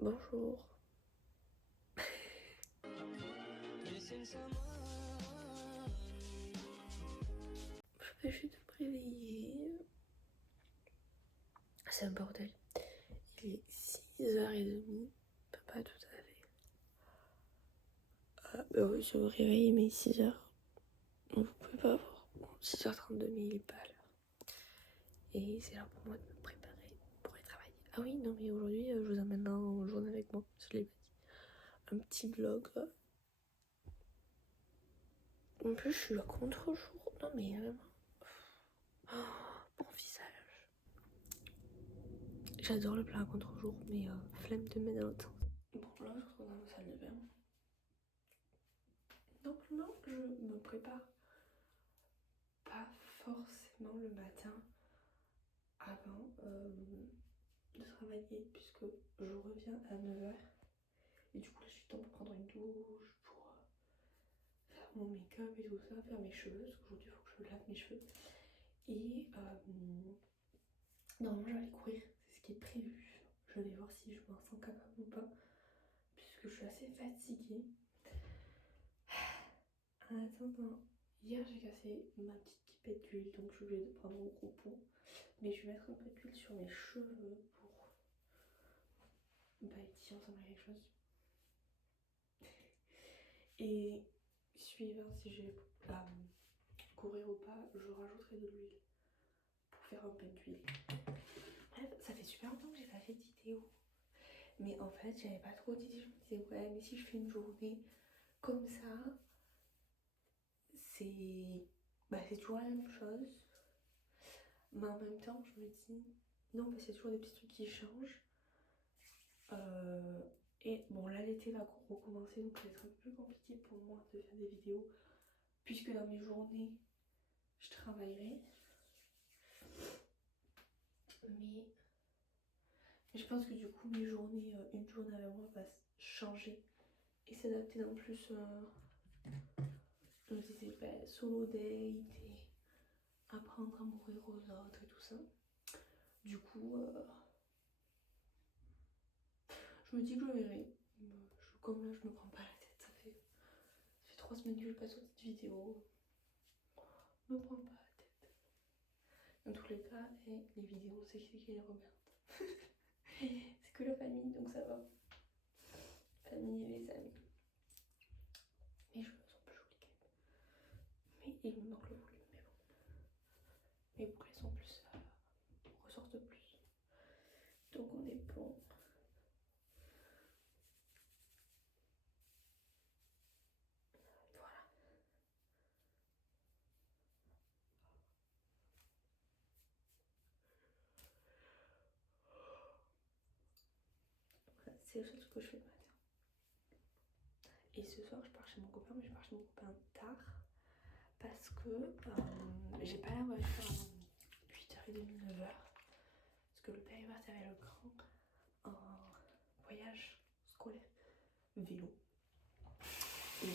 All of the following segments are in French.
Bonjour. Je vais de me réveiller. C'est un bordel. Il est 6h30. Pas tout à fait. Bah oui, je me réveille, mais 6h. Vous pouvez pas voir. Bon, 6h32, mais il est pas à l'heure. Et c'est l'heure pour moi de me préparer pour aller travailler. Ah oui, non, mais aujourd'hui, je vous emmène en journée avec moi. Je l'ai pas dit. Un petit vlog. En plus, je suis à contre-jour. Non, mais vraiment. Mon visage. J'adore le plat à contre-jour, mais flemme de mettre dans l'autre sens. Bon, là, je retrouve dans ma salle de bain. Donc là, je me prépare pas forcément le matin avant de travailler, puisque je reviens à 9h. Et du coup, là, j'ai le temps pour prendre une douche, pour faire mon make-up et tout ça, faire mes cheveux, parce qu'aujourd'hui, il faut que je lave mes cheveux. Et normalement, je vais aller courir, c'est ce qui est prévu. Je vais voir si je m'en sens capable ou pas, puisque je suis assez fatiguée. En attendant, hier j'ai cassé ma petite pipette d'huile, donc je suis obligée de prendre un gros pot. Mais je vais mettre un peu d'huile sur mes cheveux pour étirer ensemble quelque chose. Et suivant si je vais courir ou pas, je rajouterai de l'huile pour faire un peu d'huile. Bref, ça fait super longtemps que j'ai pas fait de vidéo. Mais en fait, j'avais pas trop d'idées. Je me disais, ouais, mais si je fais une journée comme ça, c'est toujours la même chose. Mais en même temps, je me dis, non, c'est toujours des petits trucs qui changent. Et bon, là, l'été va recommencer, donc ça va être un peu plus compliqué pour moi de faire des vidéos, puisque dans mes journées, je travaillerai. Mais je pense que du coup, mes journées, une journée avec moi va changer et s'adapter en plus. Je me disais, solo date et apprendre à mourir aux autres et tout ça. Du coup, je me dis que je verrai. Comme là, je me prends pas la tête. Ça fait 3 semaines que je passe sur cette vidéo. Je me prends pas la tête. Dans tous les cas, les vidéos, c'est qui les regarde. C'est que la famille, donc ça va. Famille et les amis. Mes cheveux sont plus jolis quand même. Mais il me manque le volume, mais bon. Mes boucles sont plus. Ressortent plus. Donc on est bon. Voilà. Voilà, c'est le seul truc que je fais le matin. Et ce soir, je pars chez mon copain, mais je pars chez mon copain tard. Parce que j'ai pas la voiture avant 8h30, 9h. Parce que le père est parti avec le grand en voyage scolaire vélo. Et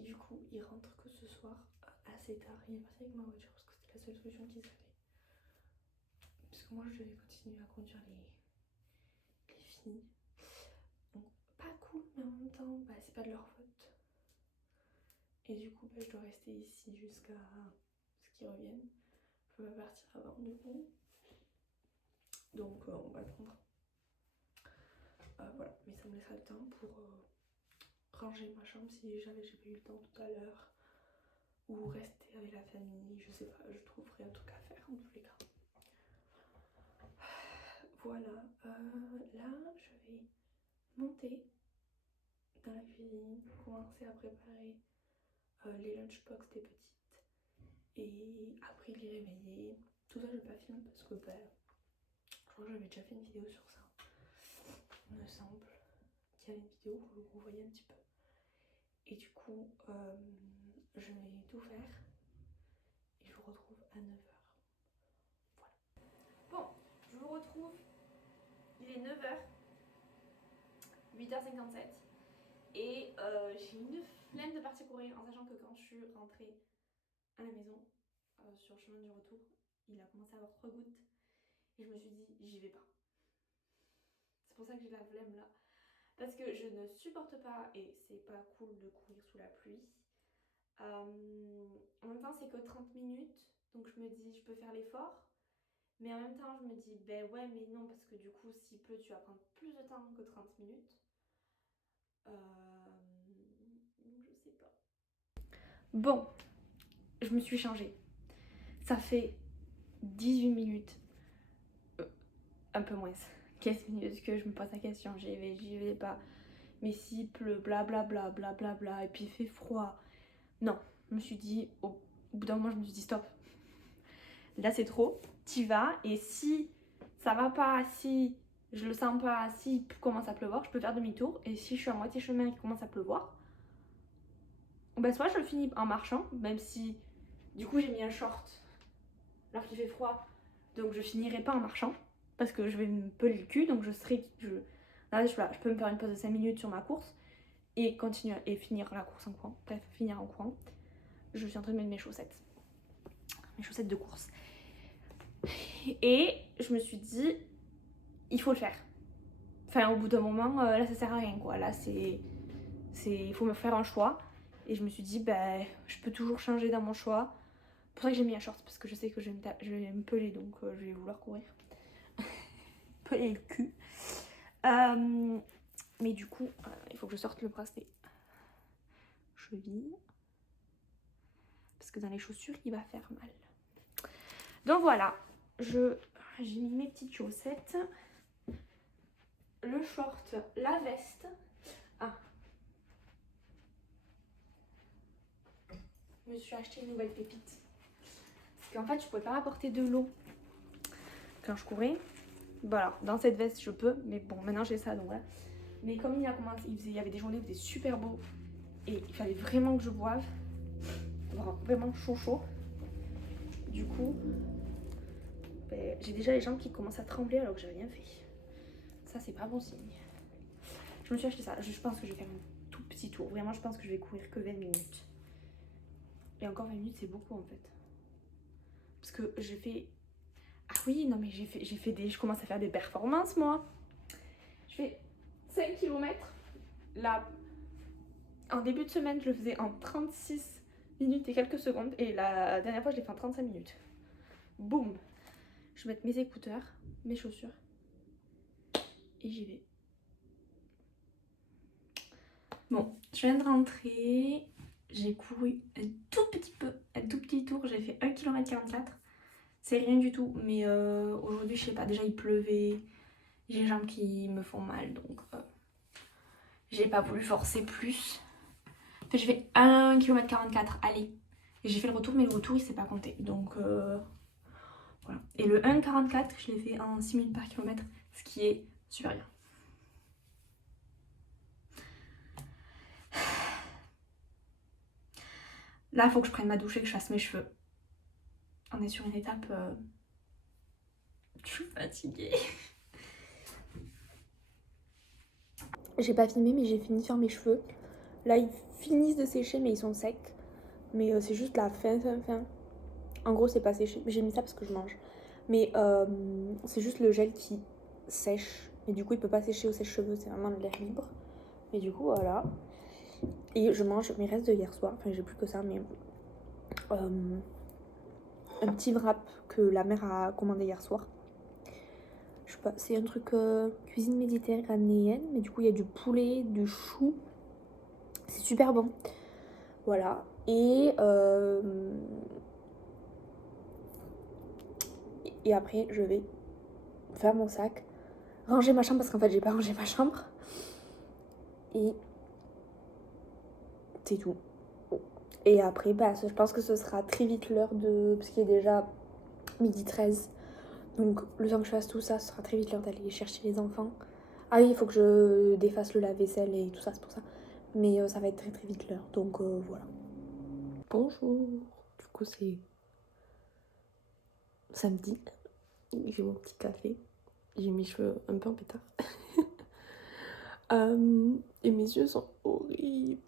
du coup, il rentre que ce soir assez tard. Il est parti avec ma voiture parce que c'était la seule solution qu'ils avaient. Parce que moi, je devais continuer à conduire les filles. Donc, pas cool, mais en même temps, c'est pas de leur faute. Et du coup, je dois rester ici jusqu'à ce qu'ils reviennent. Je peux pas partir avant, du coup. Donc, on va le prendre. Voilà, mais ça me laissera le temps pour ranger ma chambre si jamais j'ai pas eu le temps tout à l'heure. Ou rester avec la famille, je sais pas, je trouverai un truc à faire en tous les cas. Voilà, là je vais monter dans la cuisine, commencer à préparer les lunchbox des petites et après les réveiller. Tout ça je vais pas filmer parce que je crois que j'avais déjà fait une vidéo sur ça. Il me semble qu'il y avait une vidéo où vous voyez un petit peu. Et du coup, je vais tout faire et je vous retrouve à 9h. Voilà. Bon, je vous retrouve, il est 9h, 8h57. Et j'ai une flemme de partir courir en sachant que quand je suis rentrée à la maison, sur le chemin du retour, il a commencé à avoir 3 gouttes. Et je me suis dit, j'y vais pas. pour ça que j'ai la flemme là. Parce que je ne supporte pas, et c'est pas cool de courir sous la pluie. En même temps, c'est que 30 minutes, donc je me dis, je peux faire l'effort. Mais en même temps, je me dis, ben ouais, mais non, parce que du coup, s'il pleut, tu vas prendre plus de temps que 30 minutes. Donc je sais pas. Bon, je me suis changée. Ça fait 18 minutes, un peu moins, 15 minutes que je me pose la question. J'y vais pas. Mais s'il pleut, blablabla, blablabla, et puis il fait froid. Non, je me suis dit, au bout d'un moment, je me suis dit, stop. Là, c'est trop. T'y vas, et si ça va pas, si je le sens pas, si il commence à pleuvoir, je peux faire demi-tour. Et si je suis à moitié chemin et qu'il commence à pleuvoir, ben soit je le finis en marchant, même si du coup j'ai mis un short alors qu'il fait froid, donc je finirai pas en marchant parce que je vais me peler le cul, donc je serai là je peux me faire une pause de 5 minutes sur ma course et continuer et finir la course en courant. Bref, finir en courant. Je suis en train de mettre mes chaussettes de course, et je me suis dit il faut le faire. Enfin, au bout d'un moment, là ça sert à rien quoi. Là il faut me faire un choix. Et je me suis dit, ben, je peux toujours changer dans mon choix. C'est pour ça que j'ai mis un short, parce que je sais que je vais me peler, donc je vais vouloir courir. Peler le cul. Mais du coup, il faut que je sorte le bracelet cheville. Parce que dans les chaussures, il va faire mal. Donc voilà, j'ai mis mes petites chaussettes. Le short, la veste. Ah, je me suis acheté une nouvelle pépite. Parce qu'en fait, je pouvais pas apporter de l'eau quand je courais. Voilà, dans cette veste, je peux. Mais bon, maintenant j'ai ça, donc voilà. Mais comme il a commencé, il y avait des journées où il faisait super beau. Et il fallait vraiment que je boive. Vraiment chaud. Du coup, ben, j'ai déjà les jambes qui commencent à trembler alors que j'ai rien fait. Ça, c'est pas bon signe. Je me suis acheté ça. Je pense que je vais faire un tout petit tour. Vraiment, je pense que je vais courir que 20 minutes. Et encore 20 minutes, c'est beaucoup en fait. Parce que j'ai fait... Ah oui, non mais je commence à faire des performances moi. Je fais 5 km. Là, en début de semaine, je le faisais en 36 minutes et quelques secondes. Et la dernière fois, je l'ai fait en 35 minutes. Boum. Je vais mettre mes écouteurs, mes chaussures. Et j'y vais. Bon, je viens de rentrer. J'ai couru un tout petit tour. J'ai fait 1 km 44. C'est rien du tout. Mais aujourd'hui, je sais pas, déjà il pleuvait. J'ai les jambes qui me font mal. Donc j'ai pas voulu forcer plus. Enfin, j'ai fait 1 km 44. Allez. Et j'ai fait le retour, mais le retour il s'est pas compté. Donc voilà. Et le 1,44, je l'ai fait en 6 minutes par kilomètre, ce qui est super bien. Là, il faut que je prenne ma douche et que je fasse mes cheveux. On est sur une étape... Je suis fatiguée. J'ai pas filmé, mais j'ai fini de faire mes cheveux. Là, ils finissent de sécher, mais ils sont secs. Mais c'est juste la fin. En gros, c'est pas séché. J'ai mis ça parce que je mange. Mais c'est juste le gel qui sèche. Et du coup, il peut pas sécher au sèche-cheveux. C'est vraiment de l'air libre. Et du coup, voilà. Et je mange mes restes de hier soir. Enfin, j'ai plus que ça, mais... un petit wrap que la mère a commandé hier soir. Je sais pas, c'est un truc cuisine méditerranéenne. Mais du coup, il y a du poulet, du chou. C'est super bon. Voilà. Et après, je vais faire mon sac, ranger ma chambre parce qu'en fait, j'ai pas rangé ma chambre. Et c'est tout. Et après, bah, je pense que ce sera très vite l'heure de... Parce qu'il est déjà 12h13. Donc, le temps que je fasse tout ça, ce sera très vite l'heure d'aller chercher les enfants. Ah oui, il faut que je défasse le lave-vaisselle et tout ça, c'est pour ça. Mais ça va être très vite l'heure. Donc, voilà. Bonjour. Du coup, c'est samedi. J'ai mon petit café. J'ai mes cheveux un peu en pétard. Et mes yeux sont horribles.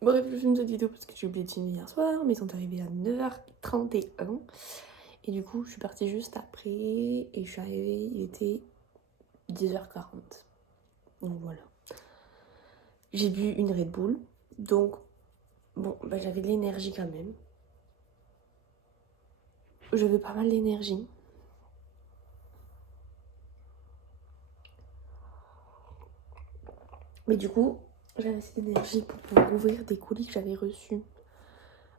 Bref, je filme cette vidéo parce que j'ai oublié de filmer hier soir, mais ils sont arrivés à 9h31. Et du coup, je suis partie juste après. Et je suis arrivée, il était 10h40. Donc voilà. J'ai bu une Red Bull. Donc, bon, bah, j'avais de l'énergie quand même. J'avais pas mal d'énergie. Mais du coup, j'avais assez d'énergie pour pouvoir ouvrir des colis que j'avais reçus.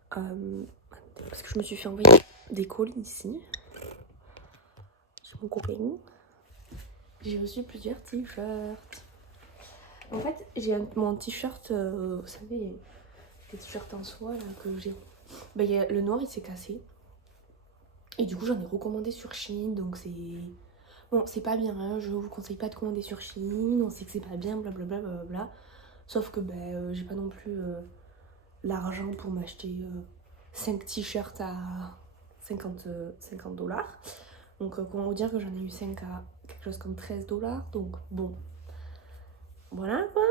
Parce que je me suis fait envoyer des colis ici. Chez mon copain. J'ai reçu plusieurs t-shirts. En fait, j'ai mon t-shirt, vous savez, les t-shirts en soie là, que j'ai. Bah, le noir il s'est cassé. Et du coup, j'en ai recommandé sur Shein. Donc c'est. Bon, c'est pas bien, hein, je vous conseille pas de commander sur Shein. On sait que c'est pas bien, blablabla. Blablabla. Sauf que j'ai pas non plus l'argent pour m'acheter 5 t-shirts à 50 $. Donc, comment vous dire que j'en ai eu 5 à quelque chose comme 13 $. Donc, bon. Voilà quoi.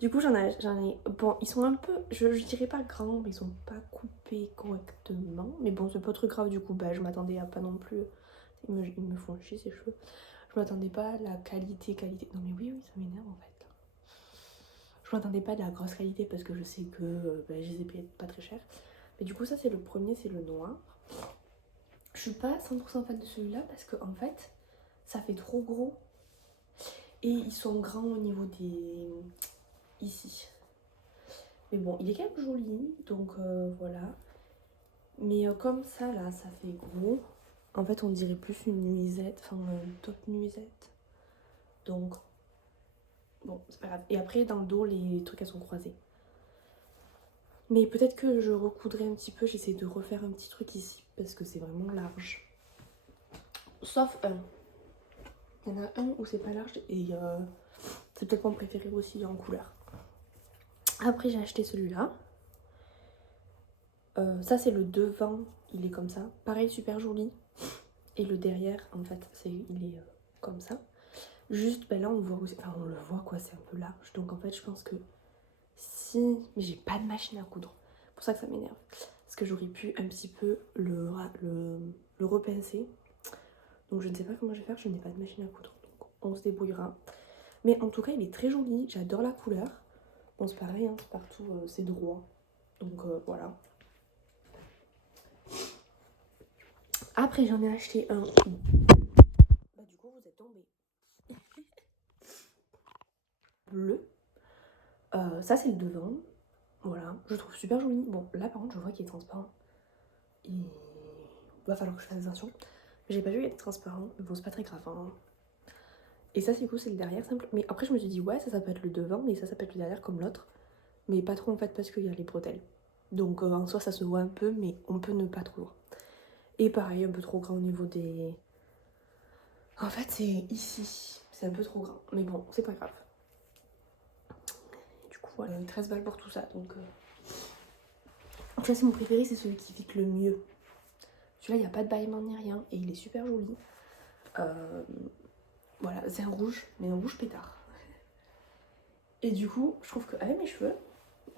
Du coup, j'en ai. Bon, ils sont un peu. Je dirais pas grands, mais ils sont pas coupés correctement. Mais bon, c'est pas trop grave. Du coup, je m'attendais à pas non plus. Ils me font chier ces cheveux. Je m'attendais pas à la qualité. Non, mais oui, ça m'énerve en fait. Je m'attendais pas à de la grosse qualité parce que je sais que je les ai payés pas très cher. Mais du coup, ça, c'est le premier, c'est le noir. Je suis pas 100% fan de celui-là parce que en fait, ça fait trop gros. Et ils sont grands au niveau des. Ici. Mais bon, il est quand même joli, donc voilà. Mais comme ça, là, ça fait gros. En fait, on dirait plus une nuisette, enfin une top nuisette. Donc, bon, c'est pas grave. Et après, dans le dos, les trucs, elles sont croisées. Mais peut-être que je recoudrai un petit peu, j'essaie de refaire un petit truc ici, parce que c'est vraiment large. Sauf un. Il y en a un où c'est pas large, et c'est peut-être mon préféré aussi en couleur. Après, j'ai acheté celui-là. Ça, c'est le devant, il est comme ça. Pareil, super joli. Et le derrière, en fait, il est comme ça. Juste, là, on voit aussi, enfin, on le voit, quoi, c'est un peu large. Donc, en fait, je pense que si... Mais j'ai pas de machine à coudre. C'est pour ça que ça m'énerve. Parce que j'aurais pu un petit peu le repincer. Donc, je ne sais pas comment je vais faire, je n'ai pas de machine à coudre. Donc, on se débrouillera. Mais en tout cas, il est très joli. J'adore la couleur. Bon, c'est pareil, hein, c'est partout, c'est droit. Donc, voilà. Après, j'en ai acheté un. Du coup, vous êtes tombé. Bleu. Ça, c'est le devant. Voilà, je le trouve super joli. Bon, là, par contre, je vois qu'il est transparent. Il va falloir que je fasse attention. J'ai pas vu qu'il était transparent. Mais bon, c'est pas très grave. Hein. Et ça, c'est cool, c'est le derrière simple. Mais après, je me suis dit, ouais, ça peut être le devant, mais ça peut être le derrière comme l'autre. Mais pas trop, en fait, parce qu'il y a les bretelles. Donc, en soi, ça se voit un peu, mais on peut ne pas trop voir. Et pareil, un peu trop grand au niveau des... En fait, c'est ici. C'est un peu trop grand. Mais bon, c'est pas grave. Du coup, voilà, 13 balles pour tout ça. Donc, ça, c'est mon préféré, c'est celui qui pique le mieux. Celui-là, il n'y a pas de bâillement ni rien. Et il est super joli. Voilà, c'est un rouge, mais un rouge pétard. Et du coup, je trouve qu'avec mes cheveux...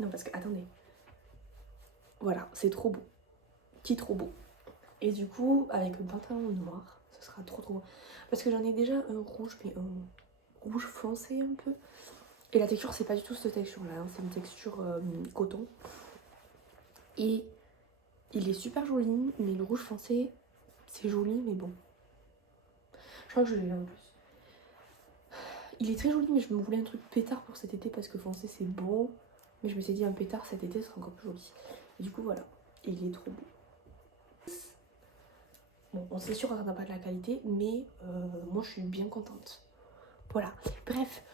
Non, parce que, attendez. Voilà, c'est trop beau. Qui trop beau. Et du coup, avec un pantalon noir, ce sera trop beau. Parce que j'en ai déjà un rouge, mais un rouge foncé un peu. Et la texture, c'est pas du tout cette texture-là. Hein. C'est une texture coton. Et il est super joli, mais le rouge foncé, c'est joli, mais bon. Je crois que je l'ai là en plus. Il est très joli, mais je me voulais un truc pétard pour cet été parce que foncé, c'est beau. Mais je me suis dit, un pétard cet été sera encore plus joli. Et du coup, voilà. Et il est trop beau. Bon, on sait sûr qu'on n'a pas de la qualité, mais moi, je suis bien contente. Voilà. Bref,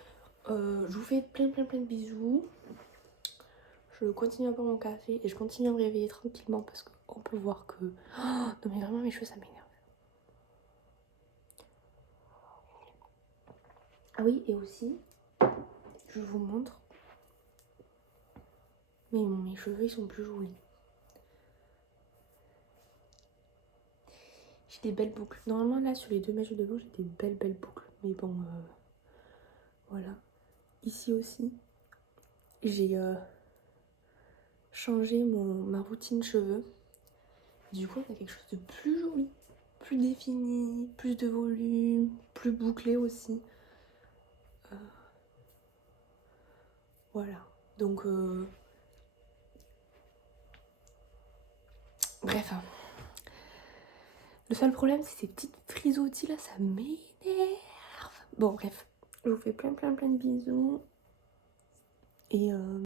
je vous fais plein de bisous. Je continue à boire mon café et je continue à me réveiller tranquillement parce qu'on peut voir que... Oh, non mais vraiment, mes cheveux, ça m'énerve. Ah oui, et aussi, je vous montre. Mais mes cheveux, ils sont plus jolis. J'ai des belles boucles. Normalement, là, sur les 2 mèches de dos, j'ai des belles boucles. Mais bon, voilà. Ici aussi, j'ai changé ma routine cheveux. Du coup, on a quelque chose de plus joli. plus défini, plus de volume, plus bouclé aussi. Voilà, donc bref. Le seul problème, c'est ces petites frisottis là, ça m'énerve. Bon, bref, je vous fais plein de bisous. Et